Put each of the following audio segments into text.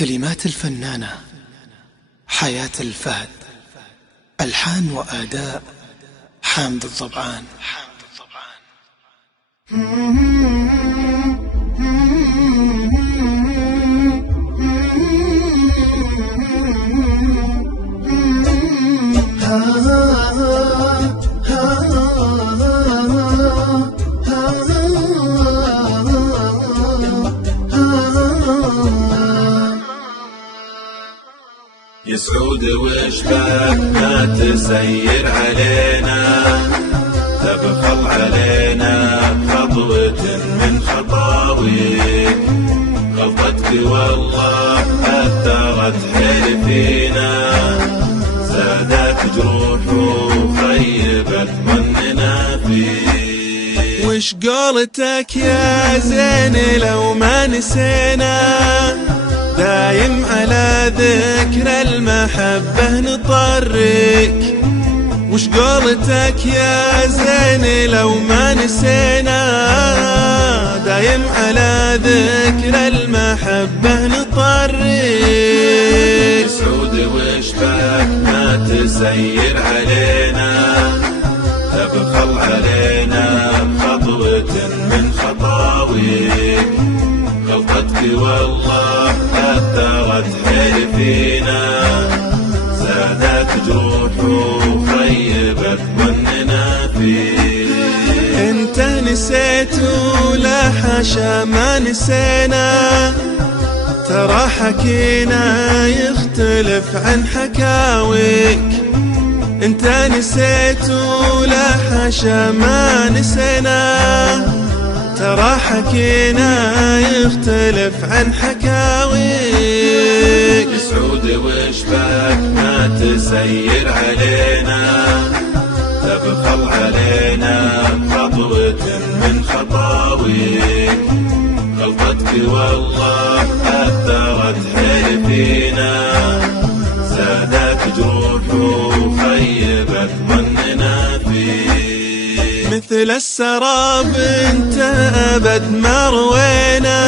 كلمات الفنانة حياة الفهد، ألحان وأداء حامد الضبعان. يا سعود واشباك ما تسير علينا، تبخل علينا خطوة من خطاويك، غلطتك والله أثرت حلفينا، زادت جروح وخيبت ظننا فيك. وش قولتك يا زين لو ما نسينا، دايم على ذكر المحبة نطرك. وش قولتك يا زين لو ما نسينا، دايم على ذكر المحبة نطرك. سعود واشباك ما تسير علينا، تبخل علينا خطوة من خطاويك، غلطتك والله أثرت حلفينا، زادت جروح وخيبت ظننا فيك. انت نسيت ولا حاشا ما نسينا، ترى حكينا يختلف عن حكاويك. انت نسيت ولا حاشا ما نسينا، ترى حكينا يختلف عن حكاويك. سعود واشباك ما تسير علينا، تبخل علينا خطوة من خطاويك، غلطتك والله أثرت حلفينا، زادت جروح وخيبت ظننا فيك. مثل السراب انت أبد ما روينا،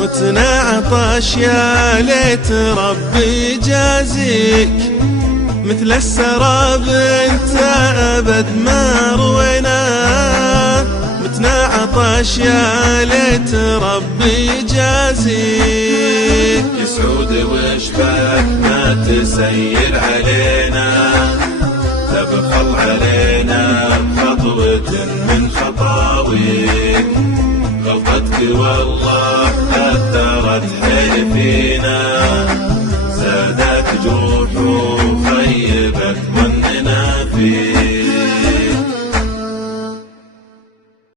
متنا عطش يا ليت ربي يجازيك. مثل السراب انت أبد ما روينا، متنا عطش يا ليت ربي يجازيك. يا سعود واشباك ما تسير علينا، تبخل علينا خطوة من خطاويك، غلطتك والله أثرت حلفينا،